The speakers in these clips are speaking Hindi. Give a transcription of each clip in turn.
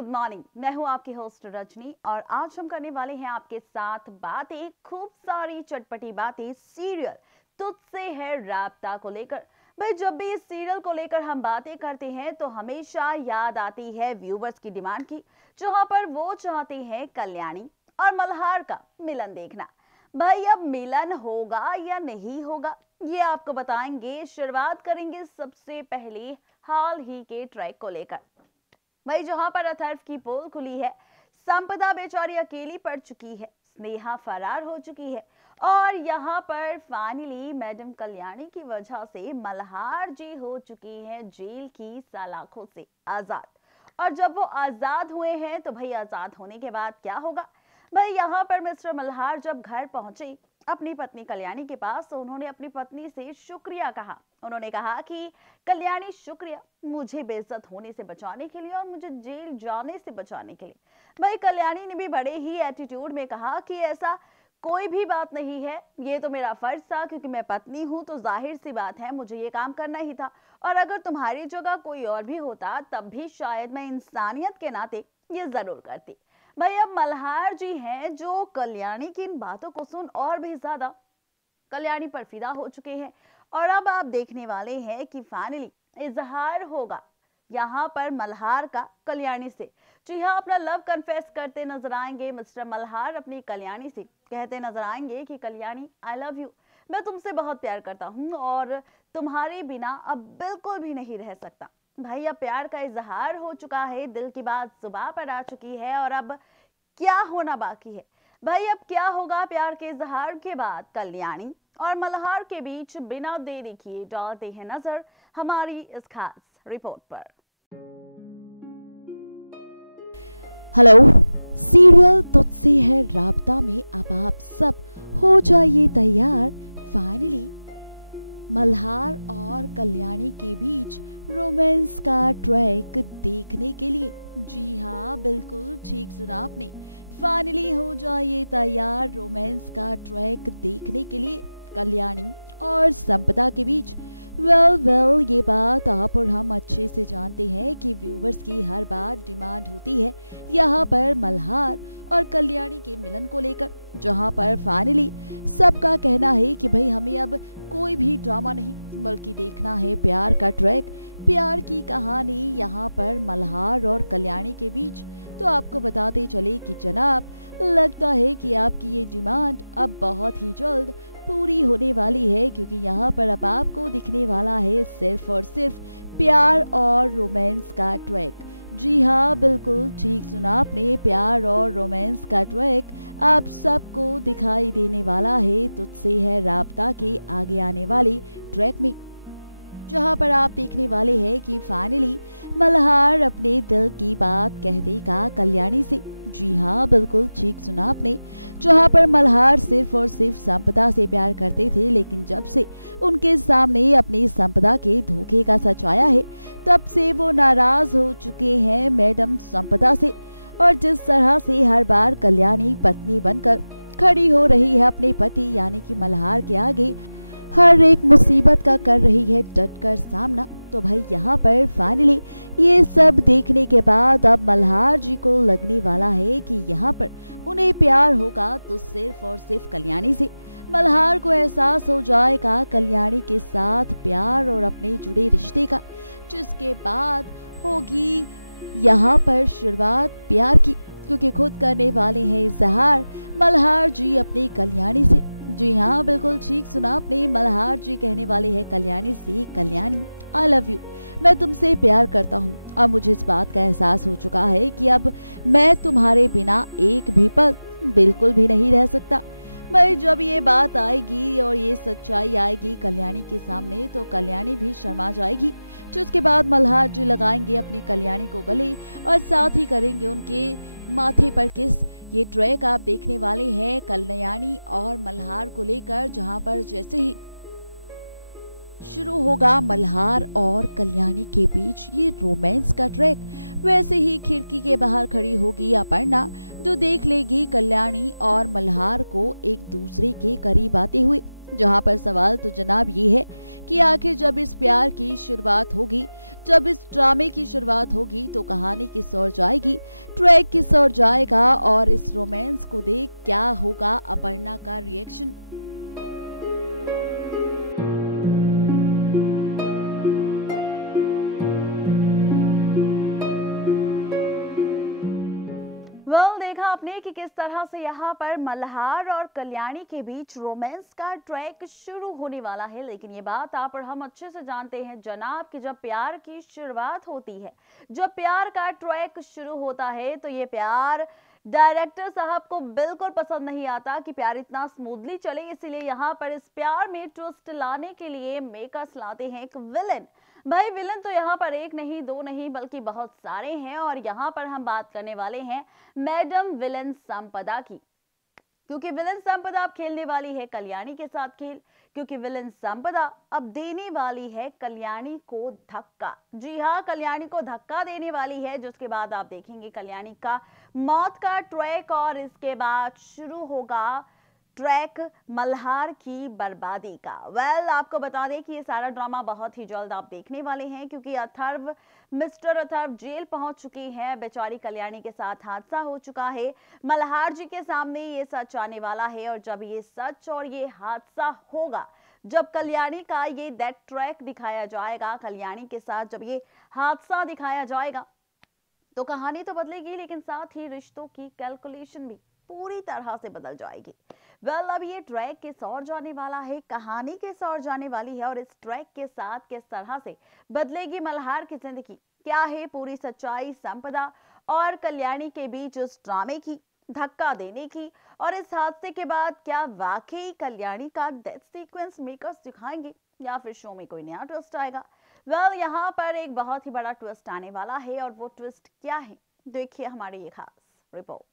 Good morning. मैं हूं आपकी होस्ट रजनी और आज हम करने वाले हैं आपके साथ बातें, खूब सारी चटपटी बातें सीरियल तुझसे है राब्ता को लेकर। भाई जब भी इस सीरियल को लेकर हम बातें करते हैं तो हमेशा याद आती है व्यूवर्स की डिमांड की, जहां पर वो चाहते हैं कल्याणी और मल्हार का मिलन देखना। भाई अब मिलन होगा या नहीं होगा ये आपको बताएंगे। शुरुआत करेंगे सबसे पहले हाल ही के ट्रैक को लेकर। वही जहां पर अथर्व की पोल खुली है, संपदा बेचारी अकेली पड़ चुकी है, स्नेहा फरार हो चुकी है और यहाँ पर फाइनली मैडम कल्याणी की वजह से मल्हार जी हो चुकी हैं जेल की सलाखों से आजाद। और जब वो आजाद हुए हैं तो भाई आजाद होने के बाद क्या होगा। भाई यहाँ पर मिस्टर मल्हार जब घर पहुंचे अपनी पत्नी कल्याणी के पास तो उन्होंने अपनी पत्नी से शुक्रिया कहा। उन्होंने कहा कि कल्याणी शुक्रिया मुझे बेइज्जत होने से बचाने के लिए और मुझे जेल जाने से बचाने के लिए। भाई कल्याणी ने भी बड़े ही एटीट्यूड में कहा कि ऐसा कोई भी बात नहीं है, ये तो मेरा फर्ज था क्योंकि मैं पत्नी हूं तो जाहिर सी बात है मुझे ये काम करना ही था और अगर तुम्हारी जगह कोई और भी होता तब भी शायद मैं इंसानियत के नाते ये जरूर करती। भाई अब मल्हार जी हैं जो कल्याणी की इन बातों को सुन और भी ज्यादा कल्याणी पर फिदा हो चुके हैं और अब आप देखने वाले हैं कि फाइनली इजहार होगा यहाँ पर मल्हार का कल्याणी से। जी हाँ, अपना लव कन्फेस करते नजर आएंगे मिस्टर मल्हार। अपनी कल्याणी से कहते नजर आएंगे कि कल्याणी आई लव यू, मैं तुमसे बहुत प्यार करता हूँ और तुम्हारे बिना अब बिल्कुल भी नहीं रह सकता। भाई अब प्यार का इजहार हो चुका है, दिल की बात जुबान पर आ चुकी है और अब क्या होना बाकी है। भाई अब क्या होगा प्यार के इजहार के बाद कल्याणी और मल्हार के बीच, बिना देरी किए डालते हैं नजर हमारी इस खास रिपोर्ट पर। हेलो, सीरियल तुझसे है राब्ता में अब आप सब हो जाइए तैयार। फाइनली मल्हार और कल्याणी के बीच रोमांस का ट्रैक देखने के लिए, जी हाँ बिल्कुल ठीक सुना आपने, फाइनली हो जाइए तैयार रोमांस का ट्रैक देखने के लिए कल्याणी और संपदा के बीच। वेल ये बात आप और हम अच्छे से जानते हैं कि व्यूवर्स की हर बार डिमांड होती है यहाँ पर मल्हार और कल्याणी के मिलन को लेकर, जहाँ पर फाइनली सबका कहना है कि भाई हमें अब कोई भी ड्रामा नहीं बल्कि देखना है प्यार का ट्रैक, प्यार की कहानी यहाँ पर मल्हार और कल्याणी के बीच। तो आपको बताते चले कि जनाब लगता है कि आपकी ये डिमांड अब बहुत ही जल्द पूरी होने वाली है, क्योंकि यहाँ पर अब आपको दिखने वाला है सिर्फ और सिर्फ प्यार और रोमांस का ट्रैक। जी हाँ बिल्कुल ठीक सुना आपने, प्यार और रोमांस का ट्रैक आप सबको दिखाई देने वाला है तुझसे है राब्ता के आगे आने वाले ट्रैक में, जहाँ पर आप देखने वाले हैं कि फाइनली मल्हार अपने दिल की बात कह देगा कल्याणी से। जी हाँ बिल्कुल ठीक सुना आपने, जहाँ पर मल्हार सिर्फ और सिर्फ संपदा से प्यार करते थे, लेकिन जब से उनके सामने अपनी संपदा के धोखे का सच आया है तब से वो नाराज हो चुके हैं मैडम संपदा से। और जिस तरह से हर बार कल्याणी पत्नी बनकर खड़ी हो रही है अपने पति यानी कि मल्हार के आगे, हर एक मुसीबत का कर रही है डटकर सामना, तो भाई यहाँ पर फाइनली ये सब देखने के बाद अब मल्हार जी को लगने वाला है कि यहाँ पर उन्हें प्यार होगा तो सिर्फ और सिर्फ कल्याणी से। मल्हार को एहसास हो जाएगा कल्याणी के साथ प्यार और अपने जुड़े रिश्ते का, जिसके बाद होगी यहाँ पर शुरुआत प्यार की, क्योंकि खुद करने वाले हैं इजहार मल्हार जी अपनी कल्याणी से। जी हाँ बिल्कुल ठीक सुना आपने, मल्हार जी कहने वाले हैं कल्याणी से, कल्याणी आई लव यू, मैं तुमसे प्यार करता हूँ और मुझे इस बात का एहसास हो चुका है कि अब मैं तुम्हारे बिना एक भी पल बिल्कुल भी नहीं रह सकता। भाई जब ये बात आएगी और ये सच्चाई आएगी कल्याणी के सामने तो कल्याणी भी शर्मा जाएगी, जिसके बाद मल्हार जी लगाएंगे अपनी कल्याणी को गले और साथ ही करेंगे उनके माथे पर किस। ये ट्रैक आप देखने वाले हैं कल्याणी और मल्हार को लेकर, जहां पर जैसे ही शुरू होगा मल्हार और कल्याणी के बीच ये रोमांस का ट्रैक, वैसे ही खिड़की के बाहर खड़ी होगी अपर्णा, जो देख लेगी कल्याणी और मल्हार को एक दूसरे के करीब आते हुए। जहां पर सवाल तो जनाब ये है कि आखिर जब इस प्यार की शुरुआत होगी, जब इस ड्रामे की शुरुआत होगी तो कहानी किस ओर जाएगी, ट्रैक किस ओर जाएगा और इस रोमांस को देख क्या होगा अपर्णा का रिएक्शन। देखा आपने कि किस तरह से यहाँ पर मल्हार और कल्याणी के बीच रोमांस का ट्रैक शुरू होने वाला है। लेकिन ये बात आप और हम अच्छे से जानते हैं जनाब कि जब प्यार की शुरुआत होती है, जब प्यार का ट्रैक शुरू होता है, तो ये प्यार डायरेक्टर साहब को बिल्कुल पसंद नहीं आता कि प्यार इतना स्मूथली चले। इसीलिए यहाँ पर इस प्यार में ट्विस्ट लाने के लिए मेकर्स लाते हैं एक विलन। भाई विलन तो यहाँ पर एक नहीं, दो नहीं, बल्कि बहुत सारे हैं। और यहाँ पर हम बात करने वाले हैं मैडम विलन संपदा की, क्योंकि विलन संपदा अब खेलने वाली है कल्याणी के साथ खेल, क्योंकि विलन संपदा अब देने वाली है कल्याणी को धक्का। जी हाँ, कल्याणी को धक्का देने वाली है, जिसके बाद आप देखेंगे कल्याणी का मौत का ट्रैक और इसके बाद शुरू होगा ट्रैक मल्हार की बर्बादी का। आपको बता दें कि ये सारा ड्रामा बहुत ही जल्द आप देखने वाले हैं, क्योंकि मिस्टर अथर्व जेल पहुंच चुकी है। बेचारी कल्याणी के साथ हादसा हो चुका है। मल्हार जी के सामने ये सच आने वाला है, और जब ये सच और ये हादसा होगा, जब कल्याणी का ये डेथ ट्रैक दिखाया जाएगा, कल्याणी के साथ जब ये हादसा दिखाया जाएगा, तो कहानी तो बदलेगी, लेकिन साथ ही रिश्तों की कैलकुलेशन भी पूरी तरह से बदल जाएगी। अब ये ट्रैक किस ओर जाने वाला है, कहानी किस ओर जाने वाली है, और इस ट्रैक के साथ किस तरह से बदलेगी मल्हार की जिंदगी, क्या है पूरी सच्चाई संपदा और कल्याणी के बीच उस ड्रामे की, धक्का देने की, और इस हादसे के बाद क्या वाकई कल्याणी का डेथ सीक्वेंस मेकर्स दिखाएंगे, या फिर शो में कोई नया ट्विस्ट आएगा। यहाँ पर एक बहुत ही बड़ा ट्विस्ट आने वाला है, और वो ट्विस्ट क्या है, देखिए हमारी ये खास रिपोर्ट।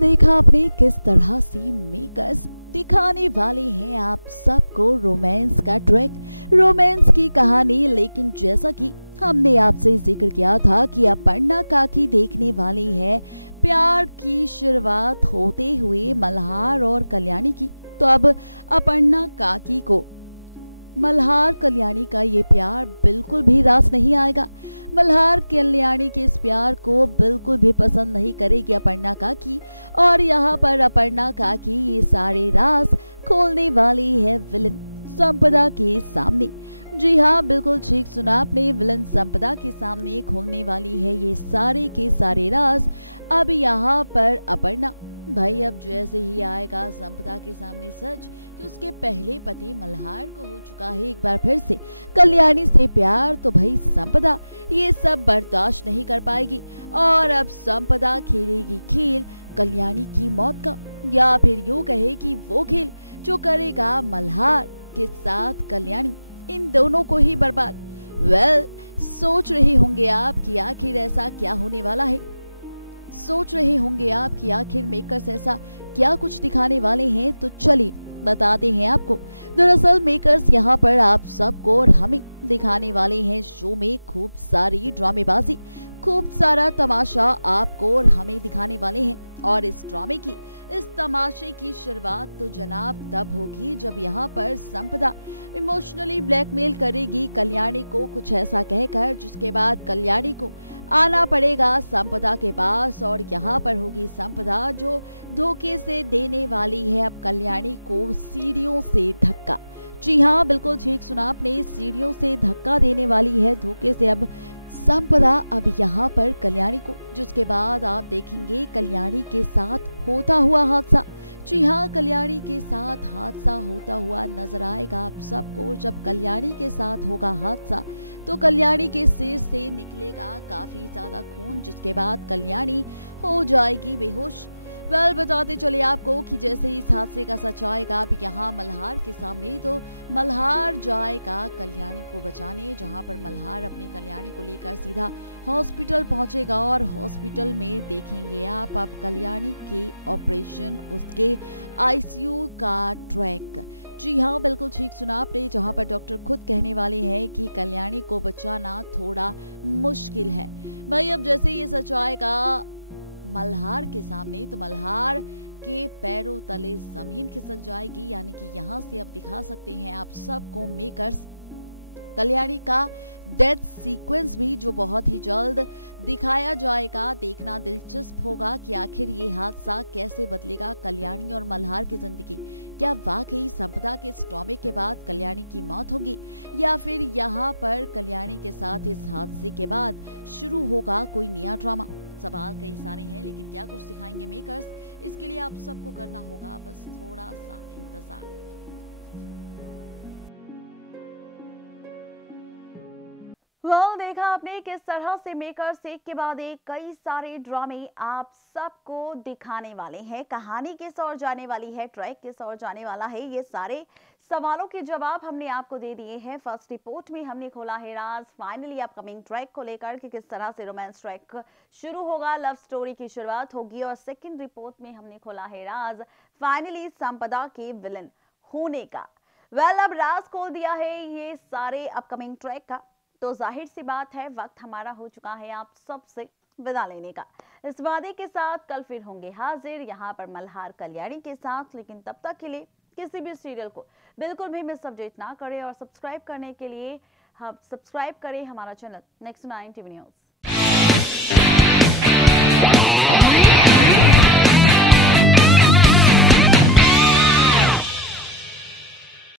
देखा आपने किस तरह से मेकर्स दिखाने वाले हैं आप सबको रोमांस का ट्रैक, रोमांस की कहानी। लेकिन जैसा कि हमने आपसे जिक्र किया था कि अपर्णा काकी देखने वाली है प्यार की शुरुआत होते हुए मल्हार और कल्याणी की, तो अब अपर्णा काकी को मल्हार कल्याणी का ये प्यार बिल्कुल भी रास नहीं आएगा। मल्हार कल्याणी के इस प्यार को बिल्कुल भी पसंद नहीं करेगी अपर्णा काकी, और यहाँ पर अपर्णा काकी ये सारे राज खोलने वाली है विलन संपदा के सामने। जी हाँ, बिल्कुल ठीक सुना आपने, विलन संपदा के सामने खोलने वाली है ये सारे के सारे राज। अब यहाँ पर अपर्णा भाई अब जैसे ही आएगा संपदा के सामने सच कि उसके पहले पति मल्हार को हो चुका है एक बार फिर से कल्याणी से प्यार, तो भाई संपदा ये सब बर्दाश्त नहीं कर पाएगी, और अब संपदा खेलेगी खेल कल्याणी की मौत का, या फिर यूं कहे कि वो खेल जो करेगा मल्हार के साथ कल्याणी, इन दोनों को ही बर्बाद। सोच रहे होंगे आप कि आखिर ऐसा क्या होने वाला है, सोच रहे होंगे आप कि आखिर मेकर्स ऐसा क्या कुछ दिखाने वाले हैं, तो चलिए बताते हैं आपको। दरअसल मेकर्स यहाँ पर आप सबको और हमें दिखाने वाले हैं शो में खूब सारी ड्रामेबाजी, खूब सारा तमाशा आपको और हमें दिखाने वाले हैं। और इस ड्रामे की, इस तमाशे की शुरुआत तो जनाब तब होगी जब यहाँ पर संपदा इमोशनली ब्लैकमेल करेगी कल्याणी को कुछ ऐसा कहकर, जिसके बाद कल्याणी को आना पड़ेगा संपदा के पास, और यहाँ पर होगी संपदा जो धोखे से देने वाली है अब कल्याणी को सीढ़ियों से धक्का। जी हाँ, बिल्कुल ठीक सुना आपने, सीढ़ियों से धक्का देने वाली है धोखे से अब संपदा अब यहाँ पर कल्याणी को, जिसके बाद आप देखेंगे कल्याणी के साथ होता हुआ हादसा। जी हाँ, कल्याणी के साथ हादसा होता हुआ नजर आएगा आप सबको। जब कल्याणी के साथ होगा हादसा तो कल्याणी के सिर से निकलेगा काफी ज्यादा खून, जिसके बाद कल्याणी हो जाएगी बेहोश। बताते चले आपको कि जैसे इस हादसे का सच आएगा अब यहाँ मल्हार के सामने, तो मल्हार जाएगा कल्याणी को बचाने, जहाँ पर मल्हार अपनी कल्याणी को लेकर सीधा हॉस्पिटल पहुंचेगा, और हॉस्पिटल में देखेंगे आप अब कल्याणी के ऑपरेशन, उसके आईसीयू का ट्रैक। जी हाँ, बिल्कुल ठीक सुना आपने, जहाँ पर डॉक्टर खुद कहने वाले हैं कि कल्याणी को बचाना थोड़ा मुश्किल है। भाई अब जैसे ये सच आएगा मल्हार के सामने, तो मल्हार आपके पैरों तले जमीन खिसक जाएगी। यानी कि यहाँ से अब दिखा सकते हैं आप सबको मेकर्स कल्याणी का डेथ सीक्वेंस भी, जो बहुत ही जल्द दिखाया जाएगा। देखना दिलचस्प होगा कि आखिर ये हादसा कैसे बदलेगा कल्याणी और मल्हार की जिंदगी। क्या वाकई संपदा के इस ट्रॉमे के बाद कल्याणी की मौत होगी, या फिर यहाँ पर कल्याणी के साथ इस हादसे के बाद शुरू होगा कोई नया ड्रामा। सवाल कई सारे हैं, लेकिन क्या कुछ दिखाएंगे मेकर्स, इसके लिए आप सबको करना होगा बस थोड़ा सा इंतजार। देखा आपने किस तरह से मेकर्स एक के बाद एक कई सारे ड्रामे आप सबको दिखाने वाले हैं। कहानी किस ओर जाने वाली है, ट्रैक किस ओर जाने वाला है, ये सारे सवालों के जवाब हमने आपको दे दिए हैं। फर्स्ट रिपोर्ट में हमने खोला है राज फाइनली अपकमिंग ट्रैक को लेकर कि किस तरह से रोमांस ट्रैक शुरू होगा, लव स्टोरी की शुरुआत होगी। और सेकंड रिपोर्ट में हमने खोला है राज फाइनली संपदा के विलन होने का। अब राज खोल दिया है ये सारे अपकमिंग ट्रैक का, तो जाहिर सी बात है वक्त हमारा हो चुका है आप सबसे विदा लेने का। इस वादे के साथ कल फिर होंगे हाजिर यहाँ पर मल्हार कल्याणी के साथ। लेकिन तब तक के लिए किसी भी सीरियल को बिल्कुल भी मिस अपडेट ना करें और सब्सक्राइब करने के लिए सब्सक्राइब करें हमारा चैनल नेक्स्ट 9 टीवी न्यूज।